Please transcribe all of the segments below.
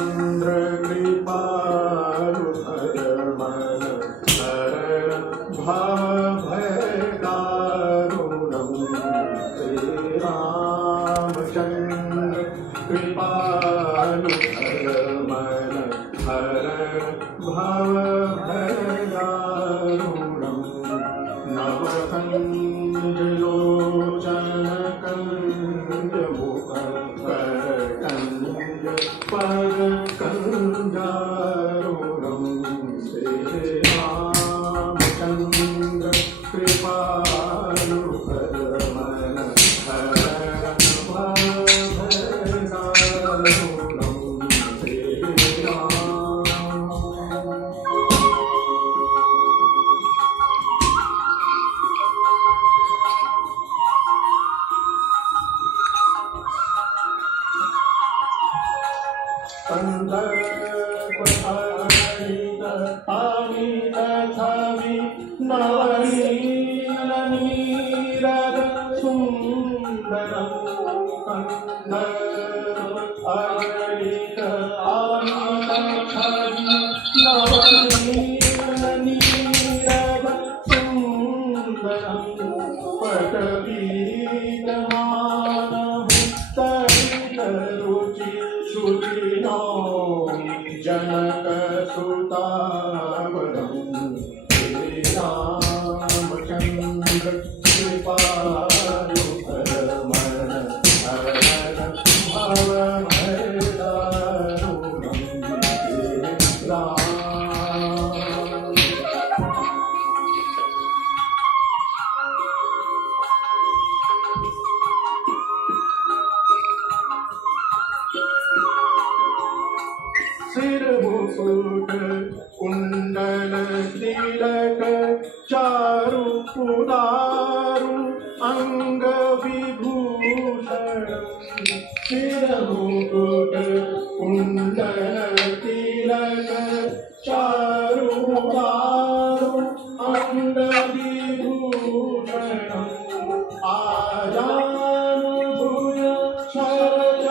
चंद्र कृपालु हरमन हरण भव भय दारुणं श्री रामचंद्र कृपालु हरमन हरण भव भय दारुणं नवकंजलोचन कंज मुख करकंज पर कंजारुणं श्री रामचंद्र कृपालु हरमन हरण भव भय दारुणं श्री राम। संदर्भहरित अमित छवि नवनीलनीरद सुंदरं संदर्भहरित अमित छवि नवनीलनीरद सुंदरं पटवीतमानभुक्तरुचि श्रुतिनो जनकसुतावरं श्री रामचंद्र कृपालु हरमन हरण भव भय दारुणं श्री राम। सिर मुकुट कुंडल तिलक चारु उदारु अंग विभूषण सिर मुकुट कुंडल तिलक चारु उदारु अंग विभूषण आजानुभुज शरजापधर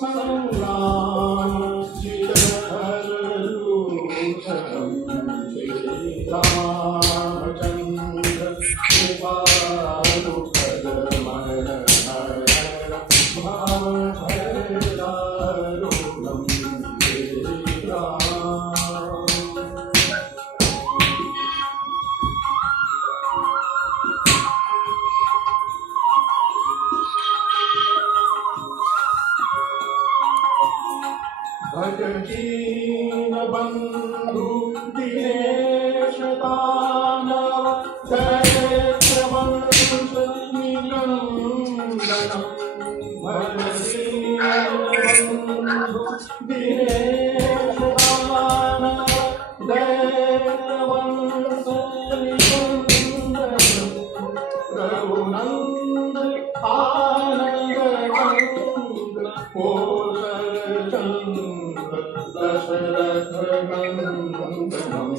संग्राम चिरधररूषणं श्री रामचंद्र कृपालु हरमन हरण भव भय दारुणं श्री राम। भज दीनबंधु दिनेश दानव दैत्रवंश निकंदनं भज दीनबंधु दिनेश दानव दैत्रवंश निकंदनं रघुनंद आनंद कंद कोसल चंद्र दशरथ नंदनं